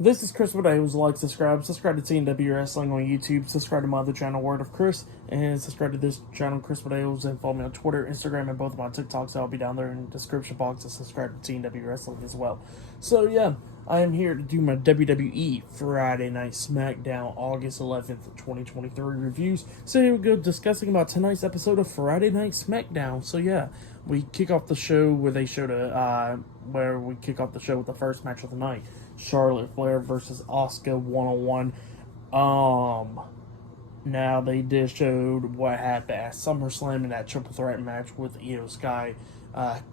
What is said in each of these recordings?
This is Chris Woodhouse. Like, subscribe to TNW Wrestling on YouTube, subscribe to my other channel, Word of Chris, and subscribe to this channel, Chris Woodhouse, and follow me on Twitter, Instagram, and both of my TikToks. I'll be down there in the description box, and subscribe to TNW Wrestling as well. So, yeah, I am here to do my WWE Friday Night SmackDown August 11th, 2023 reviews. So here we go, discussing about tonight's episode of Friday Night SmackDown. So, yeah, we kick off the show where we kick off the show with the first match of the night. Charlotte Flair versus Asuka 1-on-1. Now they just showed what happened at SummerSlam in that triple threat match with Io Sky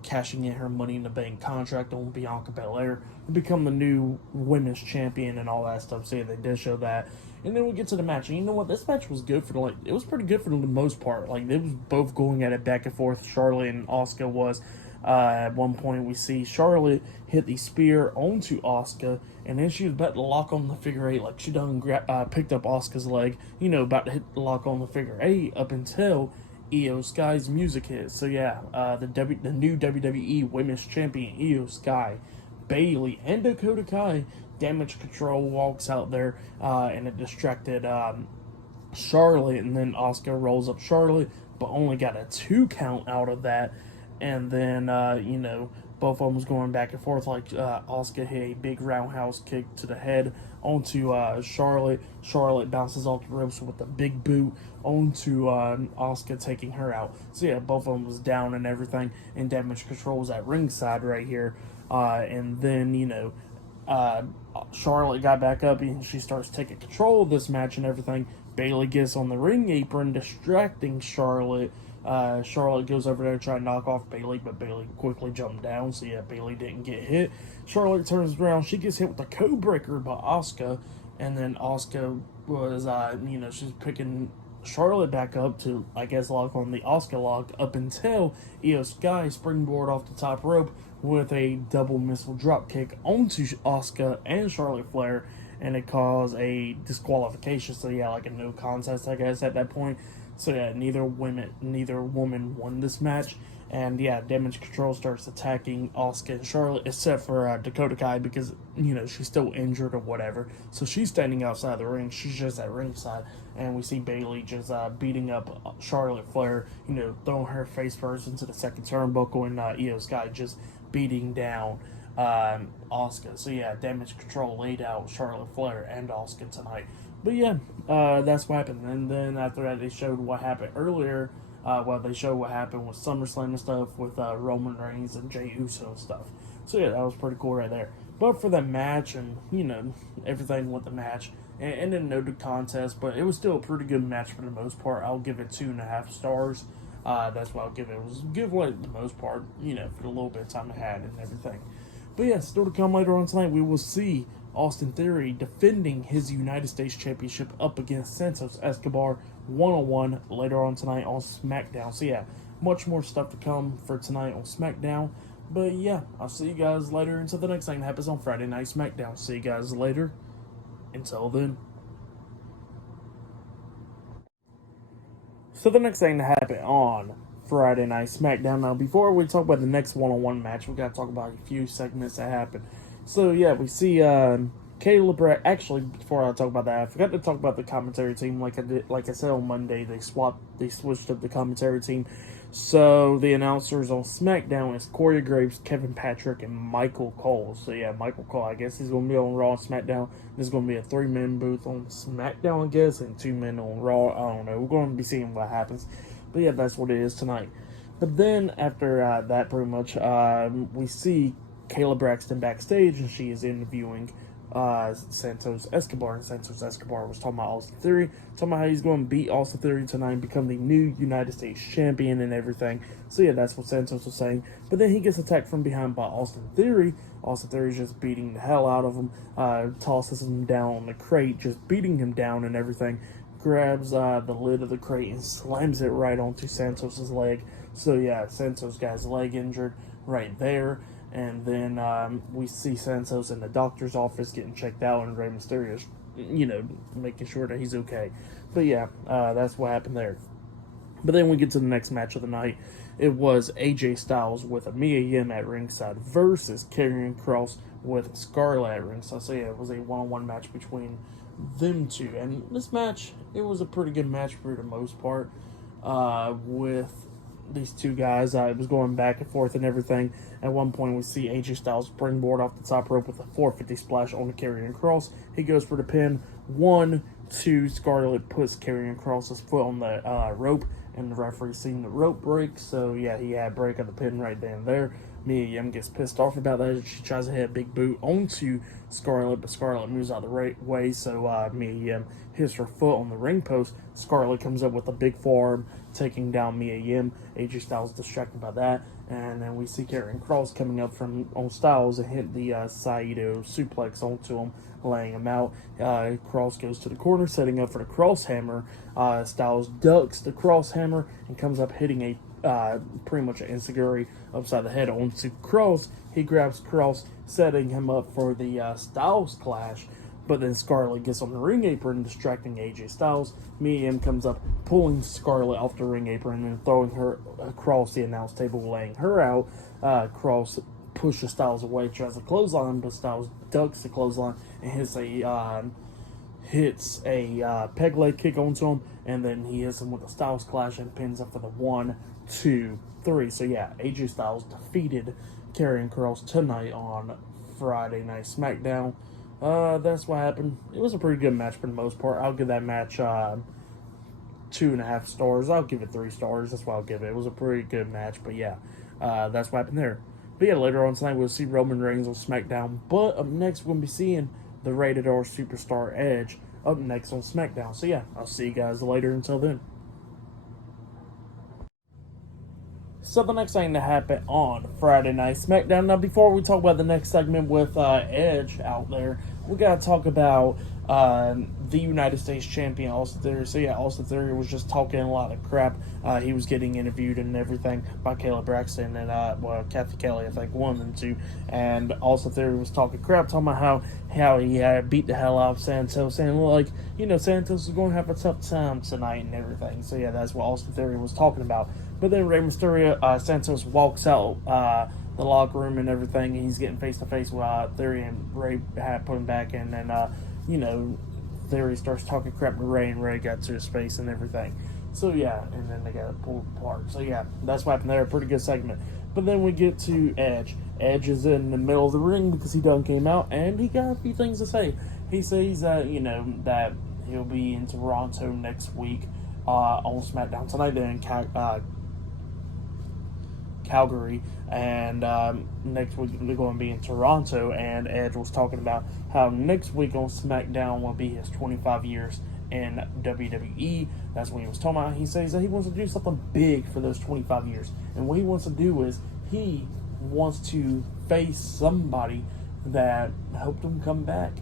cashing in her Money in the Bank contract on Bianca Belair to become the new women's champion and all that stuff. So yeah, they did show that. And then we get to the match. And you know what? This match was good it was pretty good for the most part. Like, they was both going at it back and forth. Charlotte and Asuka was. At one point, we see Charlotte hit the spear onto Asuka, and then she was about to lock on the figure eight, like she done picked up Asuka's leg, about to hit the lock on the figure eight up until Io Sky's music hit. So yeah, the new WWE Women's Champion Io Sky, Bayley, and Dakota Kai, Damage Control walks out there, and it distracted Charlotte, and then Asuka rolls up Charlotte, but only got a 2 count out of that. And then, both of them was going back and forth. Like, Asuka hit a big roundhouse kick to the head onto Charlotte. Charlotte bounces off the ropes with a big boot onto Asuka, taking her out. So, yeah, both of them was down and everything. And Damage Control was at ringside right here. And then, Charlotte got back up and she starts taking control of this match and everything. Bayley gets on the ring apron, distracting Charlotte. Charlotte goes over there to try to knock off Bayley, but Bayley quickly jumped down, so yeah, Bayley didn't get hit. Charlotte turns around, she gets hit with a code breaker by Asuka, and then Asuka was, she's picking Charlotte back up to, I guess, lock on the Asuka lock up until Io Sky springboard off the top rope with a double missile drop kick onto Asuka and Charlotte Flair, and it caused a disqualification, so yeah, like a no contest, I guess, at that point. So yeah, neither woman won this match, and yeah, Damage Control starts attacking Asuka and Charlotte, except for Dakota Kai, because she's still injured or whatever. So she's standing outside the ring. She's just at ringside, and we see Bayley just beating up Charlotte Flair. Throwing her face first into the second turnbuckle, and Io Sky just beating down Asuka. So yeah, Damage Control laid out Charlotte Flair and Asuka tonight. But yeah, that's what happened. And then after that, they showed what happened earlier. They showed what happened with SummerSlam and stuff with Roman Reigns and Jey Uso and stuff. So yeah, that was pretty cool right there. But for the match and, everything with the match, and then no contest, but it was still a pretty good match for the most part. I'll give it 2.5 stars. That's what I'll give it. It was good for the most part, for the little bit of time I had and everything. But yeah, still to come later on tonight, we will see Austin Theory defending his United States Championship up against Santos Escobar 1-on-1 later on tonight on SmackDown. So yeah, much more stuff to come for tonight on SmackDown. But yeah, I'll see you guys later until the next thing that happens on Friday Night SmackDown. See you guys later. Until then. So the next thing to happen on Friday Night SmackDown. Now, before we talk about the next one-on-one match, we got to talk about a few segments that happened. So yeah, we see Caleb Brett. Actually, before I talk about that, I forgot to talk about the commentary team. Like I said on Monday, they switched up the commentary team. So the announcers on SmackDown is Corey Graves, Kevin Patrick, and Michael Cole. So yeah, Michael Cole, I guess he's gonna be on Raw and SmackDown. There's gonna be a 3-man booth on SmackDown, I guess, and 2 men on Raw. I don't know. We're gonna be seeing what happens. But yeah, that's what it is tonight. But then after that, pretty much, we see Kayla Braxton backstage, and she is interviewing Santos Escobar. And Santos Escobar was talking about Austin Theory, talking about how he's going to beat Austin Theory tonight and become the new United States champion and everything. So yeah, that's what Santos was saying. But then he gets attacked from behind by Austin Theory. Austin Theory's just beating the hell out of him, tosses him down on the crate, just beating him down and everything. Grabs the lid of the crate and slams it right onto Santos's leg. So yeah, Santos got his leg injured right there. And then we see Santos in the doctor's office getting checked out, and Rey Mysterio's, making sure that he's okay. But yeah, that's what happened there. But then we get to the next match of the night. It was AJ Styles with Mia Yim at ringside versus Karrion Kross with Scarlett at ringside. So yeah, it was a one-on-one match between them two. And this match, it was a pretty good match for the most part. With these two guys, it was going back and forth and everything. At one point, we see AJ Styles springboard off the top rope with a 450 splash on the Karrion Kross. He goes for the pin. 1, 2, Scarlett puts Karrion Kross's foot on the rope, and the referee seen the rope break. So yeah, he had a break of the pin right then and there. Mia Yim gets pissed off about that. She tries to hit a big boot onto Scarlett, but Scarlett moves out of the right way, so Mia Yim hits her foot on the ring post. Scarlett comes up with a big forearm, taking down Mia Yim. AJ Styles distracted by that, and then we see Karrion Kross coming up from on Styles and hit the Saito suplex onto him, laying him out. Kross goes to the corner, setting up for the cross hammer. Styles ducks the cross hammer and comes up hitting a pretty much an enziguri upside the head onto Kross. He grabs Kross, setting him up for the Styles clash. But then Scarlett gets on the ring apron, distracting AJ Styles. Mia Yim comes up, pulling Scarlett off the ring apron and throwing her across the announce table, laying her out. Kross pushes Styles away, tries to clothesline, but Styles ducks the clothesline and hits a peg leg kick onto him, and then he hits him with a Styles clash and pins him for the 1, 2, 3. So yeah, AJ Styles defeated Karrion Kross tonight on Friday Night SmackDown. That's what happened. It was a pretty good match for the most part. I'll give that match 2.5 stars. I'll give it 3 stars. That's what I'll give it. It was a pretty good match, but yeah, that's what happened there. But yeah, later on tonight we'll see Roman Reigns on SmackDown. But up next we'll be seeing the Rated R Superstar Edge up next on SmackDown. So yeah, I'll see you guys later. Until then. So the next thing to happen on Friday Night SmackDown. Now, before we talk about the next segment with Edge out there, we got to talk about the United States Champion, Austin Theory. So yeah, Austin Theory was just talking a lot of crap. He was getting interviewed and everything by Kayla Braxton and, Kathy Kelly, I think, one of them two. And Austin Theory was talking crap, talking about how he had beat the hell out of Santos, saying, like, Santos is going to have a tough time tonight and everything. So yeah, that's what Austin Theory was talking about. But then Rey Mysterio, Santos walks out the locker room and everything, and he's getting face-to-face with Theory, and Rey had put him back, and then, Theory starts talking crap to Rey, and Rey got to his face and everything. So yeah, and then they got pulled apart. So yeah, that's what happened there. Pretty good segment. But then we get to Edge. Edge is in the middle of the ring because he done came out, and he got a few things to say. He says that, that he'll be in Toronto next week on SmackDown tonight. They're in Calgary, and next week they're going to be in Toronto. And Edge was talking about how next week on SmackDown will be his 25 years in WWE. That's what he was talking about. He says that he wants to do something big for those 25 years, and what he wants to do is he wants to face somebody that helped him come back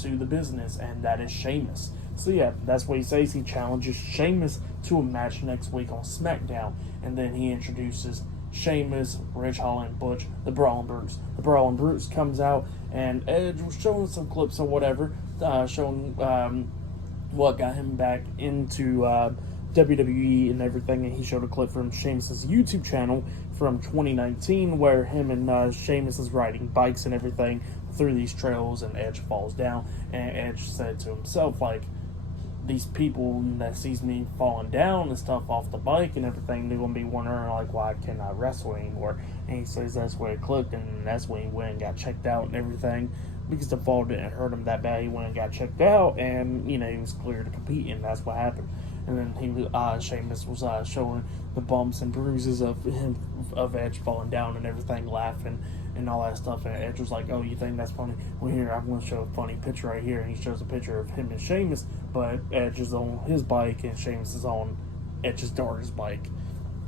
to the business, and that is Sheamus. So yeah, that's what he says. He challenges Sheamus to a match next week on SmackDown, and then he introduces Sheamus, Ridge Holland, Butch, the Brawling Brutes. The Brawling Brutes comes out, and Edge was showing some clips or whatever, showing what got him back into WWE and everything. And he showed a clip from Sheamus' YouTube channel from 2019 where him and Sheamus is riding bikes and everything through these trails, and Edge falls down. And Edge said to himself, like, these people that sees me falling down and stuff off the bike and everything, they're going to be wondering, like, why I cannot wrestle anymore. And he says that's where it clicked, and that's when he went and got checked out and everything, because the fall didn't hurt him that bad. He went and got checked out, and, he was clear to compete, and that's what happened. And then he was, Sheamus was showing the bumps and bruises of Edge falling down and everything, laughing and all that stuff. And Edge was like, "Oh, you think that's funny? Well, here, I'm going to show a funny picture right here." And he shows a picture of him and Sheamus, but Edge is on his bike and Sheamus is on Edge's daughter's bike.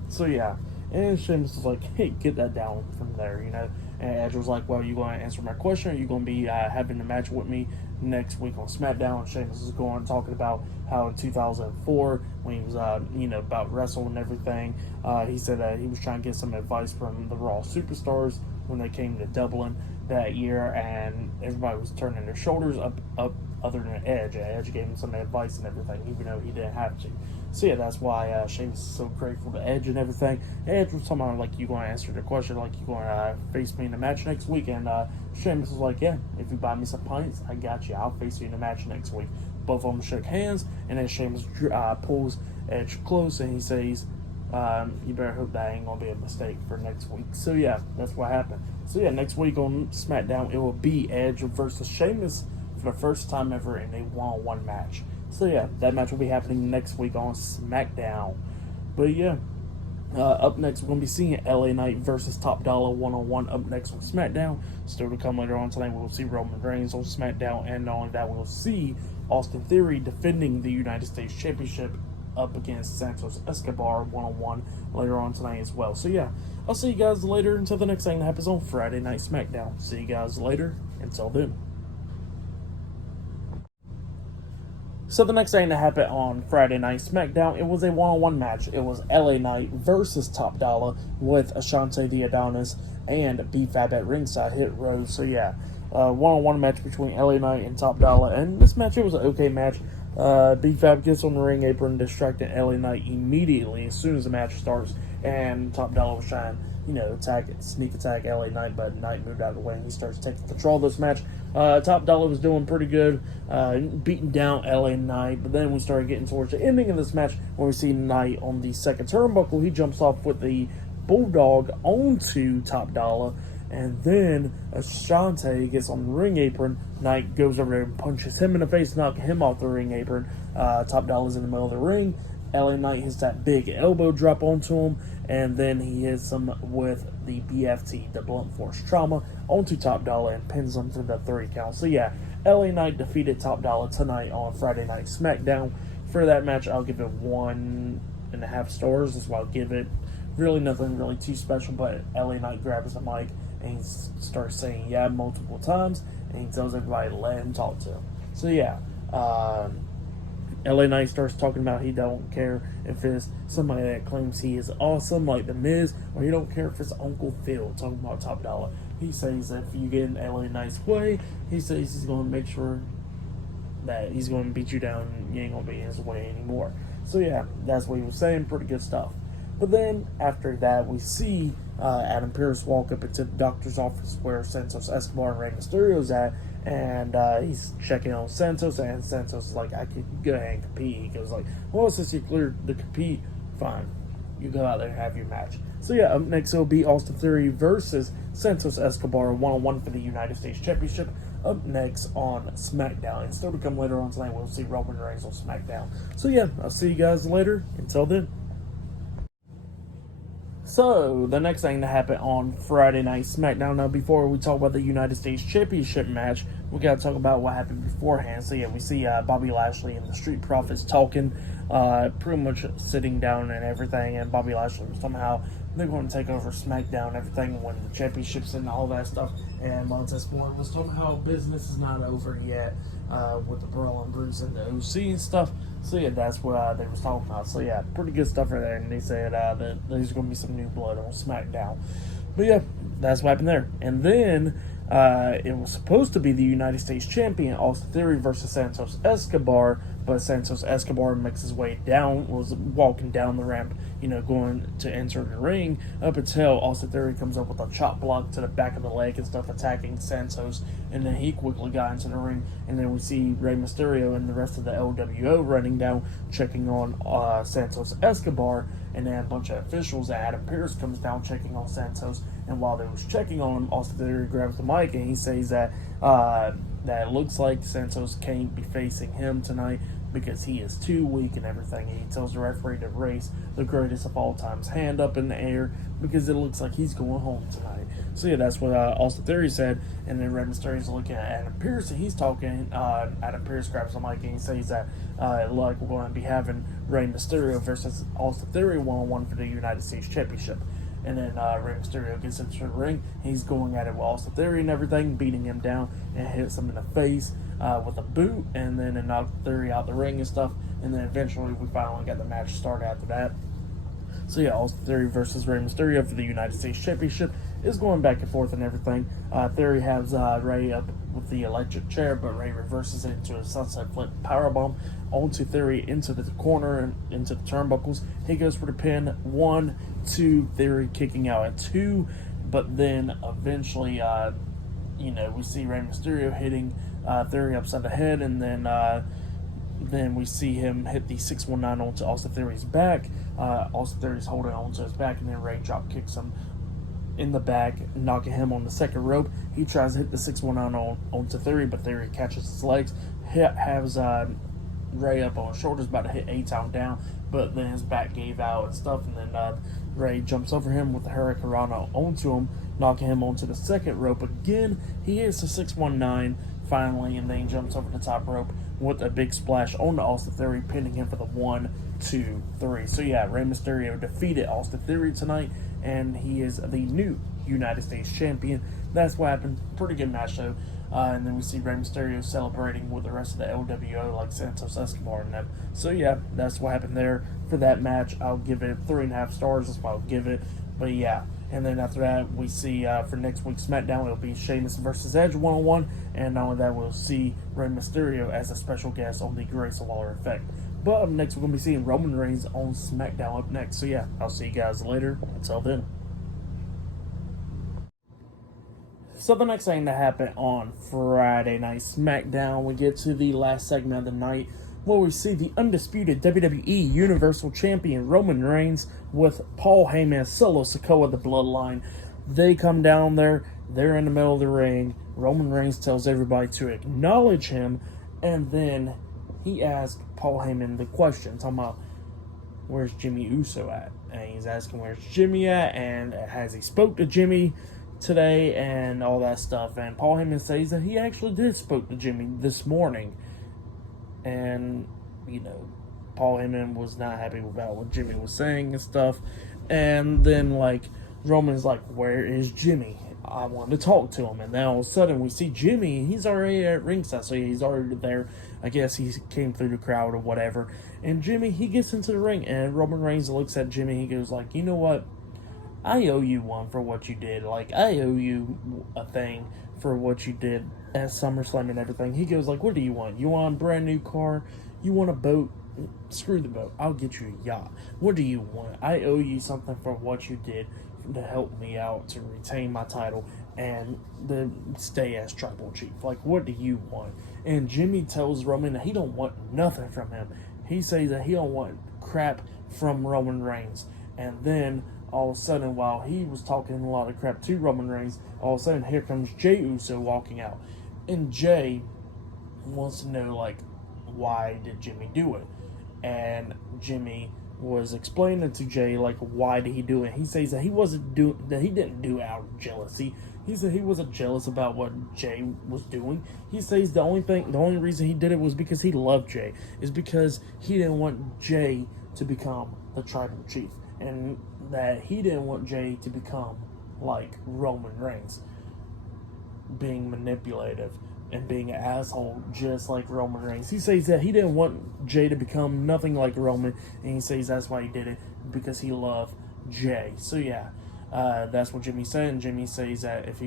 So yeah, and Sheamus was like, "Hey, get that down from there, And Edge was like, "Well, you going to answer my question? Or are you going to be having a match with me next week on SmackDown?" And Sheamus is going talking about how in 2004, when he was, about wrestling and everything, he said that he was trying to get some advice from the Raw Superstars when they came to Dublin, that year, and everybody was turning their shoulders up other than Edge. Edge gave him some advice and everything, even though he didn't have to. So yeah, that's why Sheamus is so grateful to Edge and everything. Edge was talking about, like, you going to answer the question, like, you going to face me in the match next week, and Sheamus was like, yeah, if you buy me some pints, I got you. I'll face you in the match next week. Both of them shook hands, and then Sheamus pulls Edge close, and he says, you better hope that ain't going to be a mistake for next week. So yeah, that's what happened. So yeah, next week on SmackDown, it will be Edge versus Sheamus for the first time ever in a one-on-one match. So yeah, that match will be happening next week on SmackDown. But yeah, up next we're going to be seeing LA Knight versus Top Dollar one-on-one up next on SmackDown. Still to come later on tonight, we'll see Roman Reigns on SmackDown, and not only that, we'll see Austin Theory defending the United States Championship up against Santos Escobar one-on-one later on tonight as well. So yeah, I'll see you guys later until the next thing that happens on Friday Night SmackDown. See you guys later. Until then. So the next thing that happened on Friday Night SmackDown, it was a one-on-one match. It was LA Knight versus Top Dollar with Ashante the Adonis and B-Fab at ringside, Hit Row. So yeah, one-on-one match between LA Knight and Top Dollar. And this match, it was an okay match. B-Fab gets on the ring apron, distracting LA Knight immediately as soon as the match starts. And Top Dollar was trying, sneak attack LA Knight, but Knight moved out of the way and he starts taking control of this match. Top Dollar was doing pretty good, beating down LA Knight, but then we started getting towards the ending of this match when we see Knight on the second turnbuckle. He jumps off with the Bulldog onto Top Dollar, and then Ashante gets on the ring apron. Knight goes over there and punches him in the face, knocking him off the ring apron. Top Dollar's in the middle of the ring. LA Knight hits that big elbow drop onto him, and then he hits him with the BFT, the blunt force trauma, onto Top Dollar and pins him for the 3 count. So yeah, LA Knight defeated Top Dollar tonight on Friday Night SmackDown. For that match, I'll give it 1.5 stars. That's why I'll give it. Really nothing really too special, but LA Knight grabs the mic and he starts saying yeah multiple times, and he tells everybody to let him talk to him. So yeah, LA Knight starts talking about he don't care if it's somebody that claims he is awesome, like The Miz, or he don't care if it's Uncle Phil, talking about Top Dollar. He says that if you get in LA Knight's way, he says he's going to make sure that he's going to beat you down and you ain't going to be in his way anymore. So yeah, that's what he was saying. Pretty good stuff. But then, after that, we see Adam Pearce walk up into the doctor's office where Santos Escobar and Rey Mysterio's at, and he's checking on Santos, and Santos is like, I could go ahead and compete. He goes like, well, since you cleared to compete, fine. You go out there and have your match. So yeah, up next it'll be Austin Theory versus Santos Escobar, one-on-one for the United States Championship, up next on SmackDown. And still to come later on tonight, we'll see Roman Reigns on SmackDown. So yeah, I'll see you guys later. Until then. So, the next thing to happen on Friday Night SmackDown. Now, before we talk about the United States Championship match, we got to talk about what happened beforehand. So, yeah, we see Bobby Lashley and the Street Profits talking, pretty much sitting down and everything. And Bobby Lashley was somehow they're going to take over SmackDown and everything when the championships and all that stuff. And Montez Ford was talking how business is not over yet with the Brawl and Bruce and the OC and stuff. So yeah, that's what they was talking about. So yeah, pretty good stuff right there. And they said that there's going to be some new blood on SmackDown. But yeah, that's what happened there. And then it was supposed to be the United States Champion, Austin Theory versus Santos Escobar, but Santos Escobar makes his way down, was walking down the ramp, going to enter the ring, up until Austin Theory comes up with a chop block to the back of the leg and stuff, attacking Santos, and then he quickly got into the ring, and then we see Rey Mysterio and the rest of the LWO running down, checking on Santos Escobar, and then a bunch of officials. Adam Pearce comes down checking on Santos, and while they was checking on him, Austin Theory grabs the mic and he says that that it looks like Santos can't be facing him tonight because he is too weak and everything. And he tells the referee to raise the greatest of all time's hand up in the air because it looks like he's going home tonight. So yeah, that's what Austin Theory said. And then Rey Mysterio's looking at Adam Pearce and he's talking. Adam Pearce grabs the mic and he says that like we're going to be having Rey Mysterio versus Austin Theory one-on-one for the United States Championship. And then Rey Mysterio gets into the ring. He's going at it with Austin Theory and everything, beating him down and hits him in the face with a boot. And then it knocked Theory out the ring and stuff. And then eventually we finally got the match started after that. So yeah, Austin Theory versus Rey Mysterio for the United States Championship. is going back and forth and everything. Theory has Ray up with the electric chair, but Ray reverses it into a sunset flip powerbomb onto Theory into the corner and into the turnbuckles. He goes for the pin. 1, 2, Theory kicking out at 2, but then eventually, we see Rey Mysterio hitting Theory upside the head, and then we see him hit the 619 onto Austin Theory's back. Austin Theory's holding onto his back, and then Ray drop kicks him in the back, knocking him on the second rope. He tries to hit the 619 onto Theory, but Theory catches his legs, has Ray up on his shoulders, about to hit A-Town down, but then his back gave out and stuff, and then Ray jumps over him with the Hurricane Rana onto him, knocking him onto the second rope again. He hits the 619 finally, and then he jumps over the top rope with a big splash on Austin Theory, pinning him for the 1, 2, 3. So yeah, Rey Mysterio defeated Austin Theory tonight, and he is the new United States Champion. That's what happened. Pretty good match though. And then we see Rey Mysterio celebrating with the rest of the LWO, like Santos Escobar and them. So yeah, that's what happened there for that match. I'll give it 3.5 stars. That's what I'll give it. But yeah, and then after that, we see for next week's SmackDown, it'll be Sheamus versus Edge 1-on-1. And not only that, we'll see Rey Mysterio as a special guest on the Grayson Waller Effect. But up next, we're going to be seeing Roman Reigns on SmackDown up next. So yeah, I'll see you guys later. Until then. So the next thing that happened on Friday Night SmackDown, we get to the last segment of the night where we see the undisputed WWE Universal Champion Roman Reigns with Paul Heyman, Solo Sikoa, the Bloodline. They come down there, they're in the middle of the ring. Roman Reigns tells everybody to acknowledge him, and then he asks Paul Heyman the question, talking about where's Jimmy Uso at? And he's asking where's Jimmy at, and has he spoke to Jimmy today and all that stuff. And Paul Heyman says that he actually did spoke to Jimmy this morning, and Paul Heyman was not happy about what Jimmy was saying and stuff. And then Roman's like, where is Jimmy? I want to talk to him. And then all of a sudden we see Jimmy. He's already at ringside, so he's already there. I guess he came through the crowd or whatever. And Jimmy, he gets into the ring, and Roman Reigns looks at Jimmy. He goes like, you know what? I owe you one for what you did. I owe you a thing for what you did at SummerSlam and everything. He goes like, what do you want? You want a brand new car? You want a boat? Screw the boat. I'll get you a yacht. What do you want? I owe you something for what you did to help me out to retain my title and to stay as tribal chief. What do you want? And Jimmy tells Roman that he don't want nothing from him. He says that he don't want crap from Roman Reigns. And then all of a sudden, while he was talking a lot of crap to Roman Reigns, all of a sudden here comes Jey Uso walking out. And Jey wants to know, why did Jimmy do it? And Jimmy was explaining to Jey, why did he do it? He says that he didn't do it out of jealousy. He said he wasn't jealous about what Jey was doing. He says the only reason he did it was because he loved Jey. Is because he didn't want Jey to become the tribal chief. And that he didn't want Jey to become like Roman Reigns, being manipulative and being an asshole just like Roman Reigns. He says that he didn't want Jey to become nothing like Roman, and he says that's why he did it, because he loved Jey. So yeah, that's what Jimmy said. And Jimmy says that if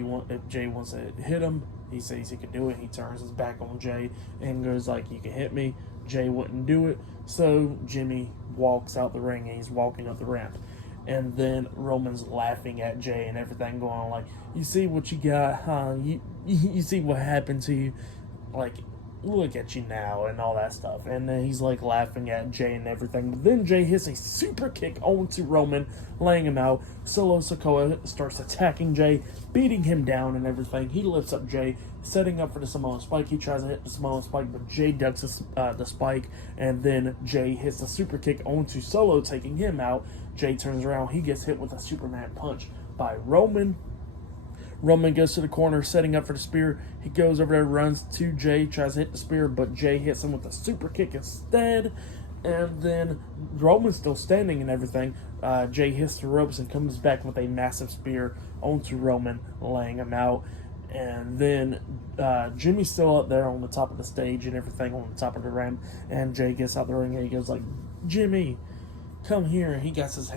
Jey wants to hit him, he says he could do it. He turns his back on Jey and goes like, you can hit me. Jey wouldn't do it, so Jimmy walks out the ring, and he's walking up the ramp. And then Roman's laughing at Jey and everything, going on like, you see what you got, huh? You see what happened to you? Look at you now, and all that stuff. And then he's laughing at Jey and everything. But then Jey hits a super kick onto Roman, laying him out. Solo Sikoa starts attacking Jey, beating him down and everything. He lifts up Jey, setting up for the Samoan Spike. He tries to hit the Samoan Spike, but Jey ducks the Spike. And then Jey hits the super kick onto Solo, taking him out. Jey turns around. He gets hit with a Superman punch by Roman. Roman goes to the corner, setting up for the spear. He goes over there, runs to Jey, tries to hit the spear, but Jey hits him with a super kick instead. And then Roman's still standing and everything. Jey hits the ropes and comes back with a massive spear onto Roman, laying him out. And then Jimmy's still up there on the top of the stage and everything, on the top of the ramp. And Jey gets out the ring and he goes like, Jimmy, come here, and he got his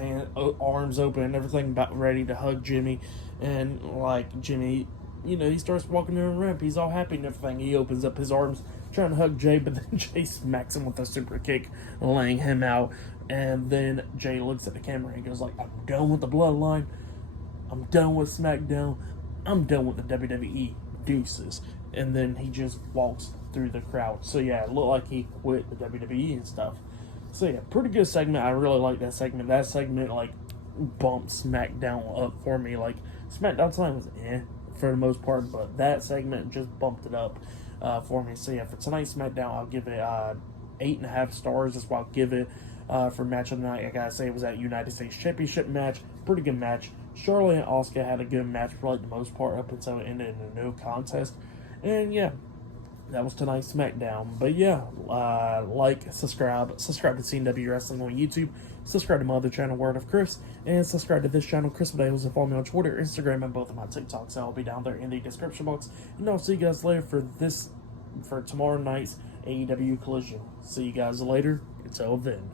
arms open and everything, about ready to hug Jimmy. And like Jimmy, he starts walking down the ramp. He's all happy and everything. He opens up his arms, trying to hug Jay, but then Jay smacks him with a super kick, laying him out. And then Jay looks at the camera and goes like, "I'm done with the bloodline. I'm done with SmackDown. I'm done with the WWE. Deuces." And then he just walks through the crowd. So yeah, it looked like he quit the WWE and stuff. So yeah, pretty good segment. I really like that segment. That segment like bumped SmackDown up for me. Like SmackDown tonight was for the most part, but that segment just bumped it up for me. So yeah, for tonight's SmackDown, I'll give it 8.5 stars. That's what I'll give it. For match of the night, I gotta say it was that United States Championship match. Pretty good match. Charlotte and Asuka had a good match for like the most part up until it ended in a no contest. And yeah, that was tonight's SmackDown. But yeah, subscribe to CNW Wrestling on YouTube. Subscribe to my other channel, Word of Chris, and subscribe to this channel, Chris Videos, and follow me on Twitter, Instagram, and both of my TikToks. I'll be down there in the description box. And I'll see you guys later for tomorrow night's AEW Collision. See you guys later. Until then.